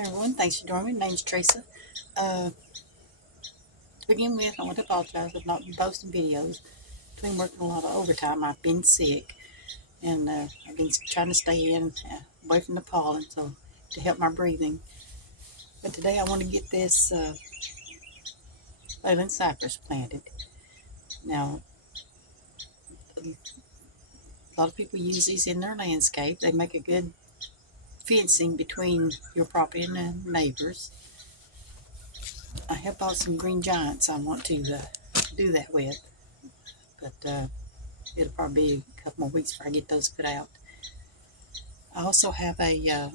Hi everyone, thanks for joining me. My name's Teresa. To begin with, I want to apologize for not posting videos. I've been working a lot of overtime. I've been sick, and I've been trying to stay in away from the pollen, so to help my breathing. But today I want to get this Leyland cypress planted. Now, a lot of people use these in their landscape. They make a good fencing between your property and the neighbors. I have bought some green giants I want to do that with, but it'll probably be a couple more weeks before I get those put out. I also have a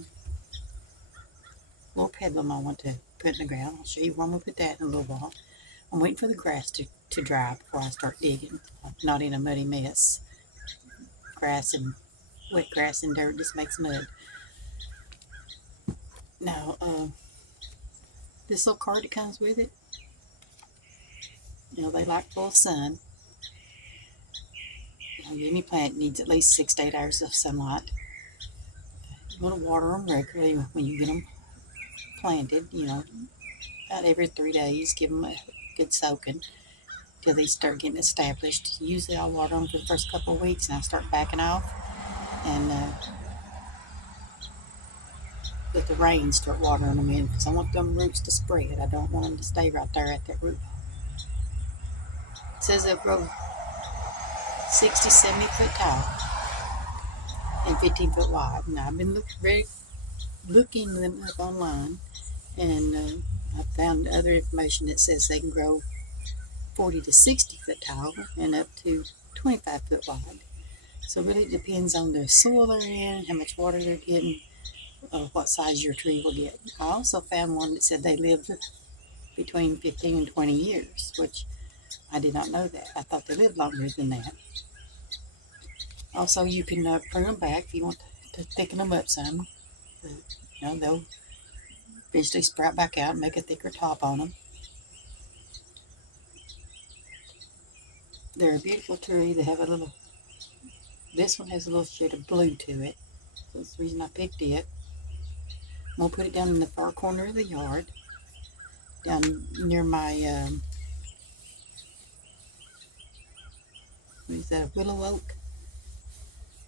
little pedlum I want to put in the ground. I'll show you where I'm going to put that in a little while. I'm waiting for the grass to dry before I start digging. I'm not in a muddy mess. Grass and wet grass and dirt just makes mud. Now, this little card that comes with it, they like full sun. Any plant needs at least 6 to 8 hours of sunlight. You want to water them regularly when you get them planted, about every 3 days. Give them a good soaking till they start getting established. Usually I'll water them for the first couple of weeks and I start backing off and let the rain start watering them in because I want them roots to spread. I don't want them to stay right there at that root ball. It says they'll grow 60, 70 foot tall and 15 foot wide. Now I've been looking them up online, and I found other information that says they can grow 40 to 60 foot tall and up to 25 foot wide. So it really depends on the soil they're in, how much water they're getting, what size your tree will get. I also found one that said they lived between 15 and 20 years, which I did not know that. I thought they lived longer than that. Also, you can prune them back if you want to thicken them up some. They'll eventually sprout back out and make a thicker top on them. They're a beautiful tree. They have this one has a little shade of blue to it. So that's the reason I picked it. I'm going to put it down in the far corner of the yard, down near my, what is that, a willow oak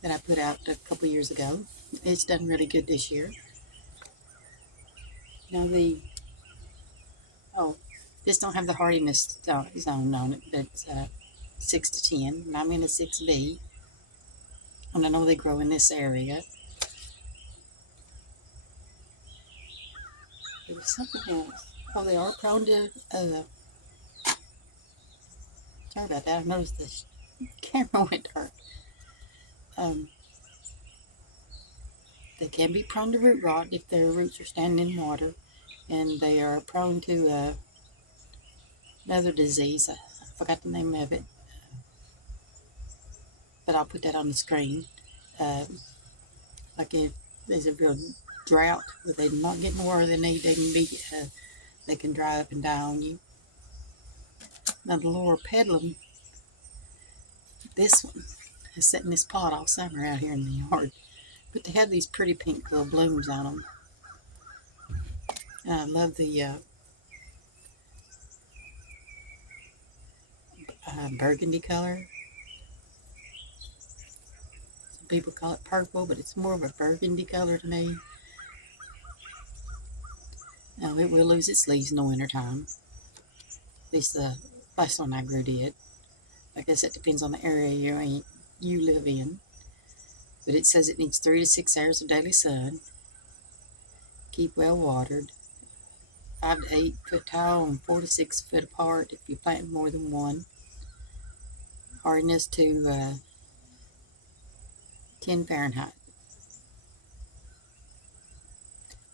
that I put out a couple years ago. It's done really good this year. Now this don't have the hardiness zone on it, but it's 6 to 10, and I'm in a 6B, and I know they grow in this area. There was something else. Oh, they are prone to, sorry about that, I noticed the camera went dark. They can be prone to root rot if their roots are standing in water, and they are prone to another disease. I forgot the name of it, but I'll put that on the screen. Like if there's a real drought where they're not getting the water they need, they can dry up and die on you. Now the lower pedlum, this one is set in this pot all summer out here in the yard, but they have these pretty pink little blooms on them. And I love the burgundy color. Some people call it purple, but it's more of a burgundy color to me. Now it will lose its leaves in the wintertime. At least the last one I grew did. I guess it depends on the area you live in. But it says it needs 3 to 6 hours of daily sun. Keep well watered. 5 to 8 foot tall and 4 to 6 foot apart if you plant more than one. Hardness to 10 Fahrenheit.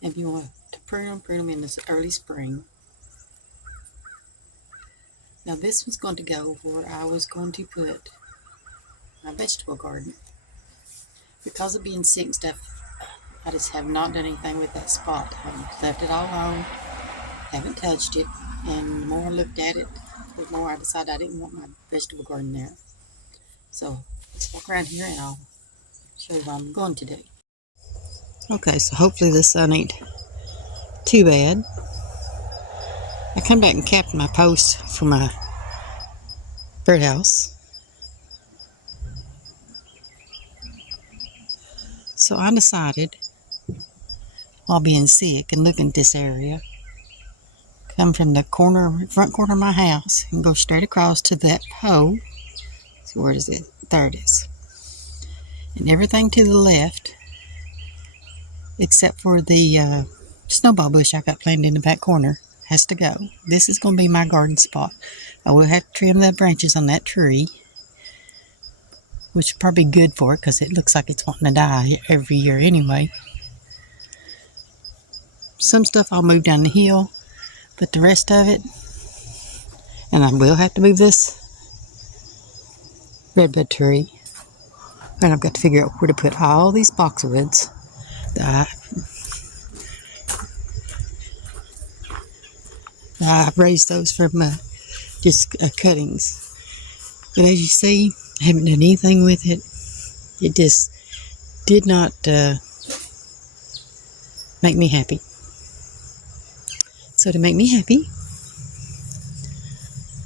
If you want to prune them in this early spring. Now this was going to go where I was going to put my vegetable garden. Because of being sick and stuff, I just have not done anything with that spot. I've left it all alone, haven't touched it, and the more I looked at it, the more I decided I didn't want my vegetable garden there. So let's walk around here and I'll show you what I'm going to do. Okay, so hopefully the sun ain't too bad. I come back and capped my post for my birdhouse. So I decided, while being sick and looking at this area, come from the front corner of my house and go straight across to that pole. So where is it? There it is. And everything to the left, except for the snowball bush I got planted in the back corner, has to go. This is going to be my garden spot. I will have to trim the branches on that tree, which is probably good for it because it looks like it's wanting to die every year anyway. Some stuff I'll move down the hill, but the rest of it, and I will have to move this redbud tree, and I've got to figure out where to put all these boxwoods that I've raised those from just cuttings. But as you see, I haven't done anything with it. It just did not make me happy. So to make me happy,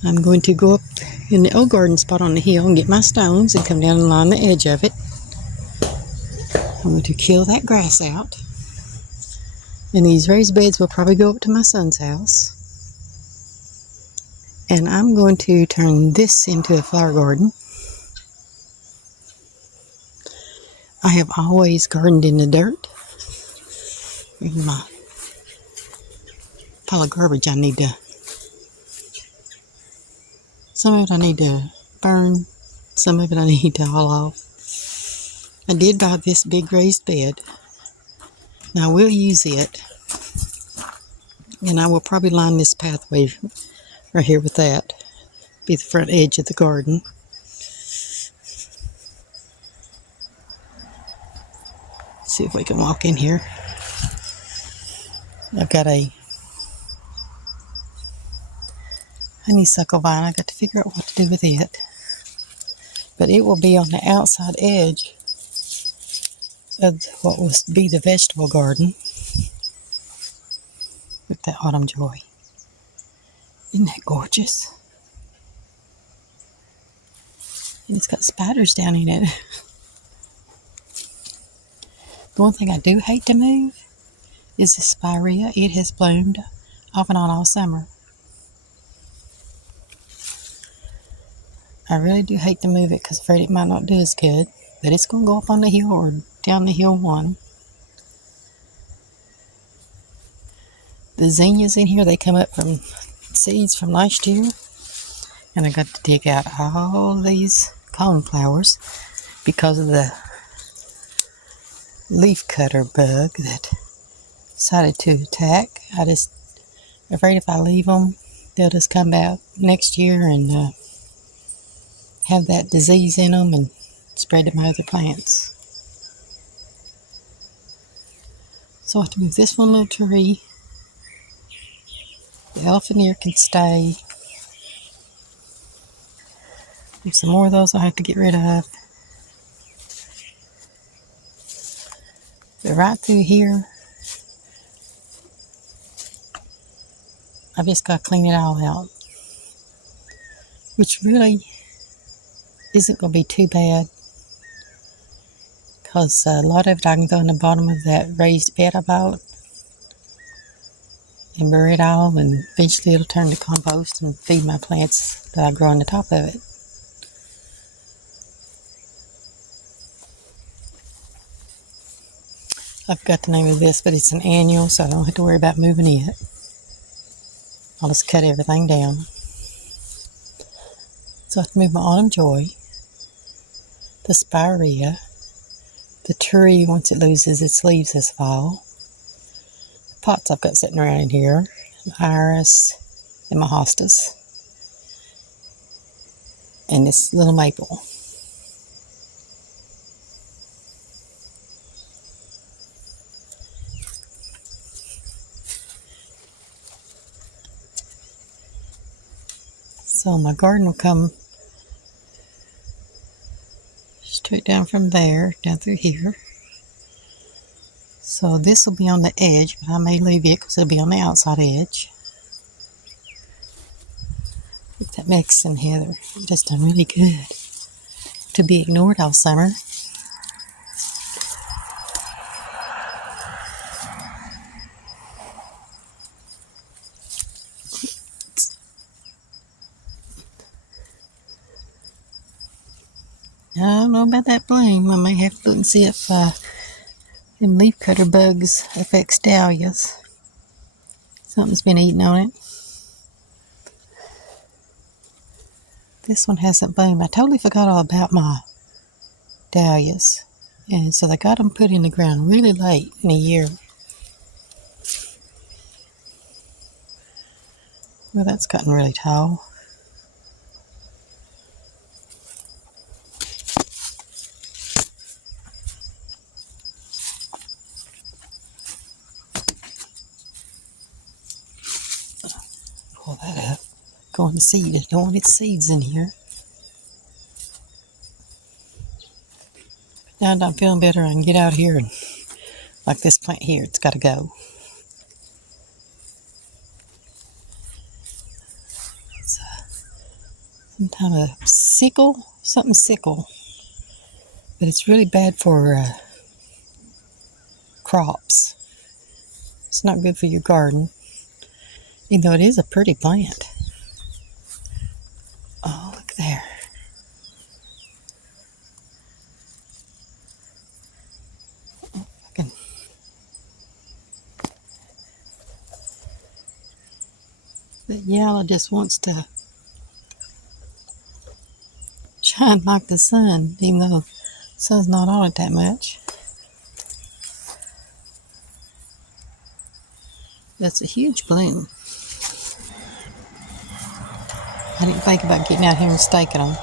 I'm going to go up in the old garden spot on the hill and get my stones and come down and line the edge of it. I'm going to kill that grass out. And these raised beds will probably go up to my son's house. And I'm going to turn this into a flower garden. I have always gardened in the dirt. Here's my pile of garbage I need to... Some of it I need to burn. Some of it I need to haul off. I did buy this big raised bed. Now I will use it. And I will probably line this pathway right here with that. Be the front edge of the garden. See if we can walk in here. I've got a honeysuckle vine. I got to figure out what to do with it. But it will be on the outside edge of what will be the vegetable garden. With that autumn joy. Isn't that gorgeous? And it's got spiders down in it. The one thing I do hate to move is the spirea. It has bloomed off and on all summer. I really do hate to move it because I'm afraid it might not do as good. But it's going to go up on the hill or down the hill one. The zinnias in here, they come up from seeds from last year. And I got to dig out all these coneflowers because of the leaf cutter bug that decided to attack. I just afraid if I leave them, they'll just come back next year and have that disease in them and spread to my other plants. So I have to move this one little tree. The elephant ear can stay. There's some more of those I'll have to get rid of. But right through here, I've just got to clean it all out. Which really isn't going to be too bad. Because a lot of it I can throw in the bottom of that raised bed I bought. And bury it all, and eventually it'll turn to compost and feed my plants that I grow on the top of it. I forgot the name of this, but it's an annual, so I don't have to worry about moving it. I'll just cut everything down. So I have to move my autumn joy, the spirea, the tree once it loses its leaves this fall, the pots I've got sitting around in here, my iris and my hostas, and this little maple. So my garden will come straight down from there, down through here. So this will be on the edge, but I may leave it because it'll be on the outside edge. Look at that Mexican heather. It has done really good to be ignored all summer. I don't know about that bloom. I may have to look and see if them leafcutter bugs affect dahlias. Something's been eating on it. This one hasn't bloomed. I totally forgot all about my dahlias. And so they got them put in the ground really late in the year. Well, that's gotten really tall. Pull that up. Go on the seed. I don't want its seeds in here. Now that I'm feeling better, I can get out here and, like this plant here, it's got to go. It's some kind of sickle, something sickle. But it's really bad for crops. It's not good for your garden, even though it is a pretty plant. Oh, look there. That yellow just wants to shine like the sun, even though the sun's not on it that much. That's a huge bloom. I didn't think about getting out here and staking them.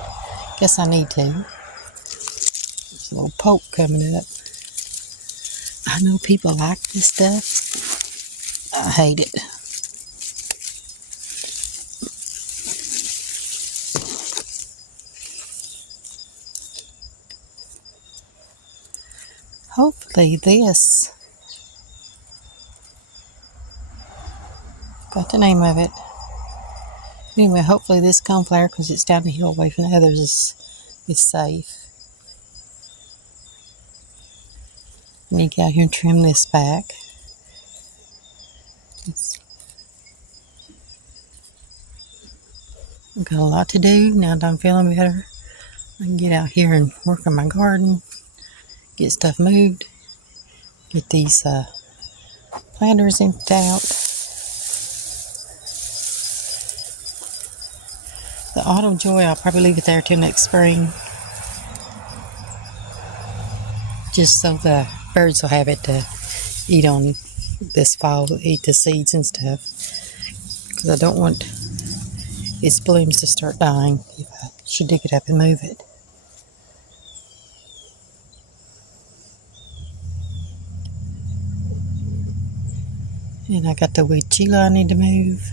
Guess I need to. There's a little poke coming up. I know people like this stuff. I hate it. Hopefully this, got the name of it. Anyway, hopefully this coneflower, because it's down the hill away from the others, is safe. I need to get out here and trim this back. I've got a lot to do now that I'm feeling better. I can get out here and work on my garden, get stuff moved, get these planters emptied out. The autumn joy, I'll probably leave it there till next spring, just so the birds will have it to eat on this fall, eat the seeds and stuff, because I don't want its blooms to start dying if I should dig it up and move it. And I got the weed chila I need to move.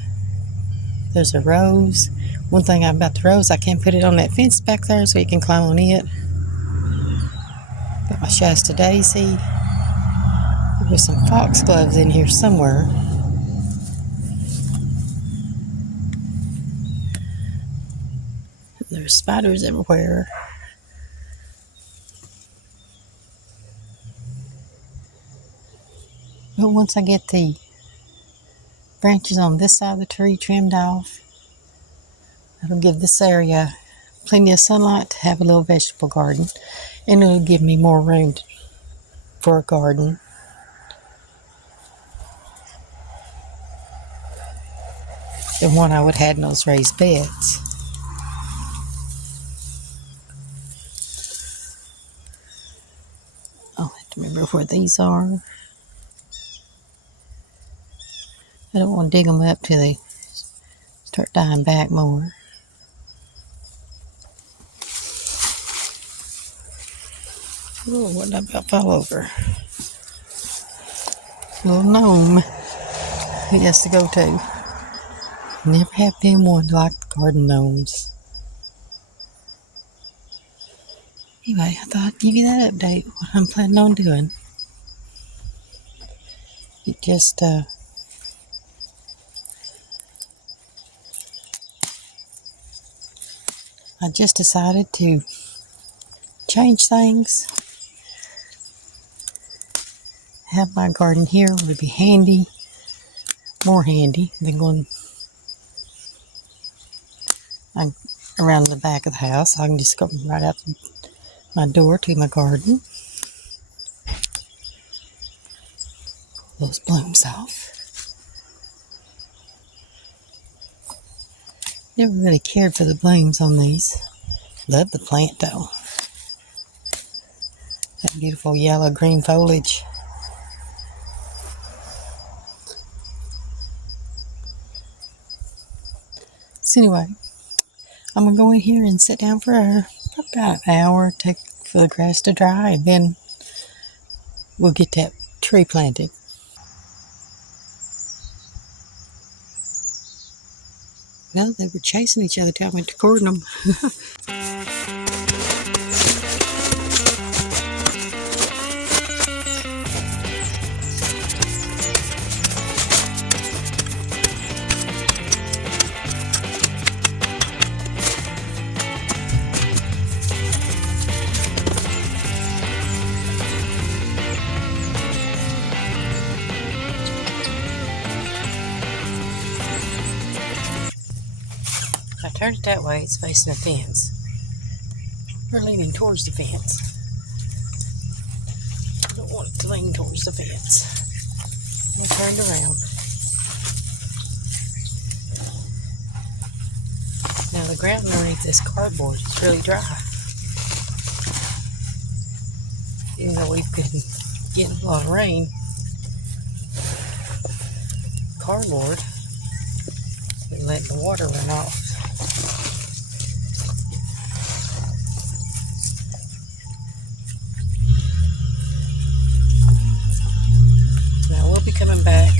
There's a rose. One thing about the rose, I can't put it on that fence back there so you can climb on it. Got my Shasta daisy. There's some foxgloves in here somewhere. There's spiders everywhere. But once I get the branches on this side of the tree trimmed off, it'll give this area plenty of sunlight to have a little vegetable garden, and it'll give me more room for a garden. Than what I would have had in those raised beds. I'll have to remember where these are. I don't want to dig them up till they start dying back more. Oh, what did I about fall over? Little gnome he has to go to. Never have been one to like the garden gnomes. Anyway, I thought I'd give you that update, what I'm planning on doing. It just, I just decided to change things. Have my garden here would be handy, more handy than going around the back of the house. I can just go right out my door to my garden. Pull those blooms off. Never really cared for the blooms on these. Love the plant though. That beautiful yellow green foliage. So anyway, I'm gonna go in here and sit down for about an hour, take for the grass to dry, and then we'll get that tree planted. No, they were chasing each other till I went to courting them. If I turn it that way, it's facing the fence. We're leaning towards the fence. I don't want it to lean towards the fence. I'm turned around. Now the ground underneath this cardboard is really dry. Even though we've been getting a lot of rain, cardboard and letting the water run off. Now we'll be coming back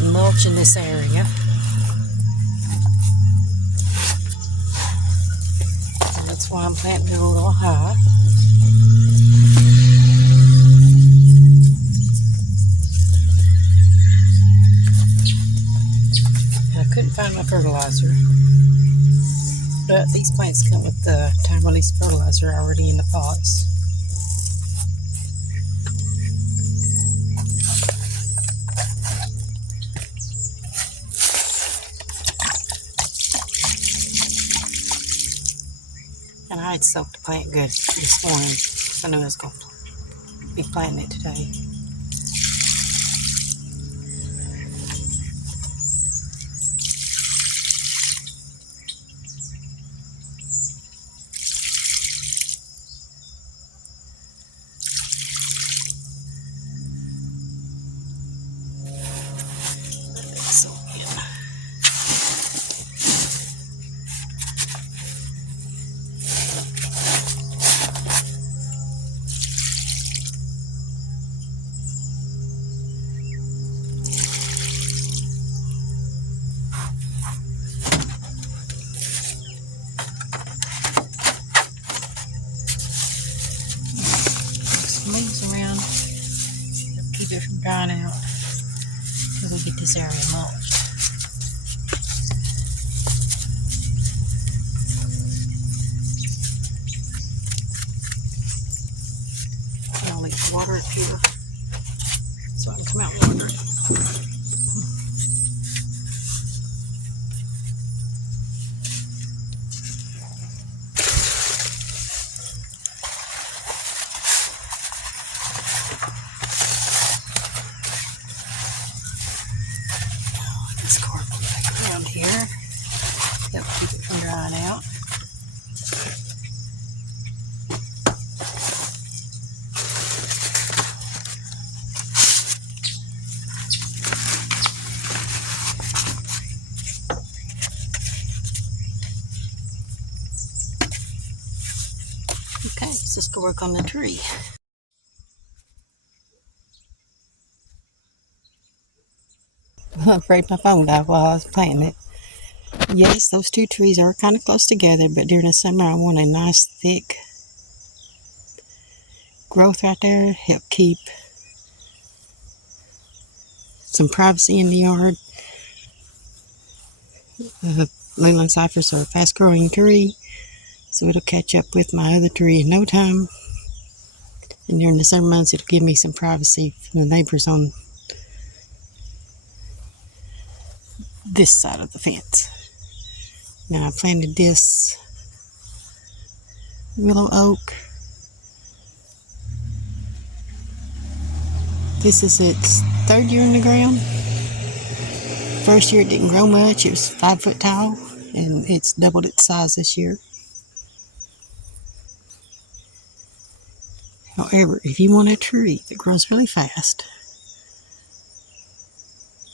and mulching this area. And that's why I'm planting it a little high. And I couldn't find my fertilizer. But these plants come with the time release fertilizer already in the pots. And I had soaked the plant good this morning. I knew I was going to be planting it today. Leaves around, keep it from drying out until we get this area mulched. And I'll leave the water up here so I can come out and water it. This cardboard back around here. Help keep it from drying out. Okay, so let's go work on the tree. I'm afraid my phone died while I was planting it. Yes, those two trees are kind of close together, but during the summer I want a nice thick growth right there. Help keep some privacy in the yard. Leyland cypress are a fast growing tree, so it'll catch up with my other tree in no time. And during the summer months, it'll give me some privacy from the neighbors on this side of the fence. Now I planted this willow oak. This is its 3rd year in the ground. First year it didn't grow much. It was 5 foot tall, and it's doubled its size this year. However, if you want a tree that grows really fast,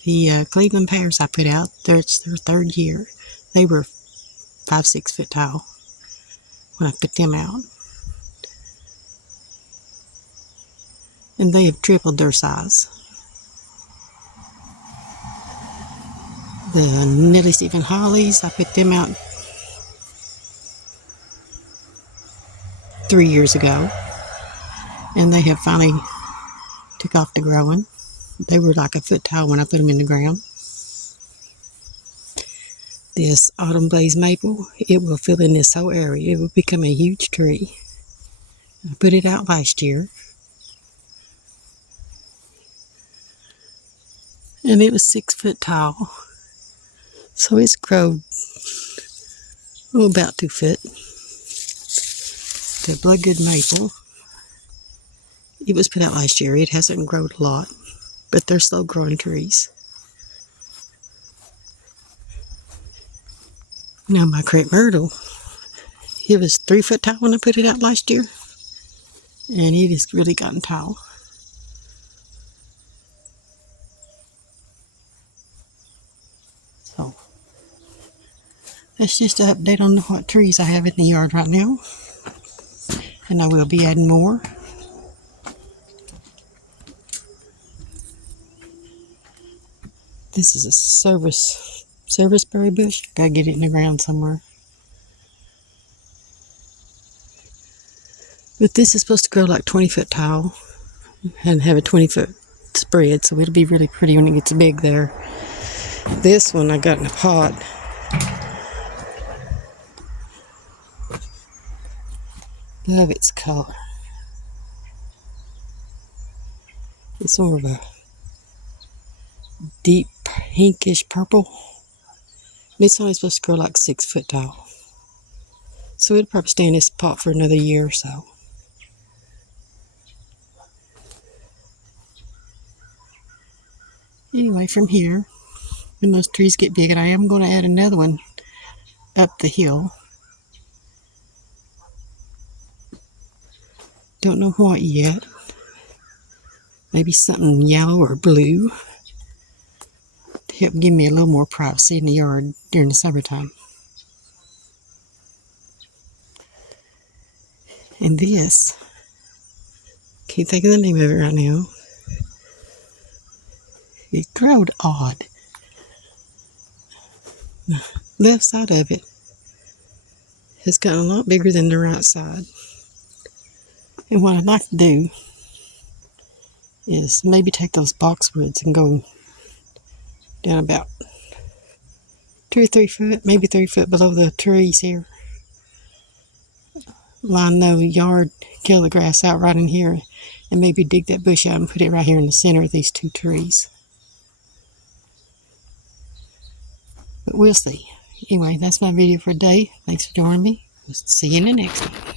the Cleveland pears I put out, it's their 3rd year. They were 5-6 foot tall when I put them out. And they have tripled their size. The Nellie Stephen Hollies, I put them out 3 years ago. And they have finally took off to growing. They were like a foot tall when I put them in the ground. This autumn blaze maple, it will fill in this whole area. It will become a huge tree. I put it out last year. And it was 6 foot tall. So it's grown about 2 foot. The bloodgood maple, it was put out last year. It hasn't grown a lot, but they're slow growing trees. Now my crepe myrtle, it was 3 foot tall when I put it out last year, and it has really gotten tall. So that's just an update on what trees I have in the yard right now, and I will be adding more. This is a serviceberry bush. Gotta get it in the ground somewhere. But this is supposed to grow like 20 foot tall and have a 20-foot spread, so it'll be really pretty when it gets big there. This one I got in a pot. Love its color. It's sort of a deep pinkish purple. And it's only supposed to grow like 6 foot tall. So it'll probably stay in this pot for another year or so. Anyway, from here, when those trees get big, and I am going to add another one up the hill. Don't know what yet. Maybe something yellow or blue to help give me a little more privacy in the yard during the summertime. And this, can't think of the name of it right now. It growed odd. The left side of it has gotten a lot bigger than the right side. And what I'd like to do is maybe take those boxwoods and go down about 2 or 3 foot, maybe 3 foot below the trees here. Line the yard, kill the grass out right in here, and maybe dig that bush out and put it right here in the center of these 2 trees. But we'll see. Anyway, that's my video for today. Thanks for joining me. We'll see you in the next one.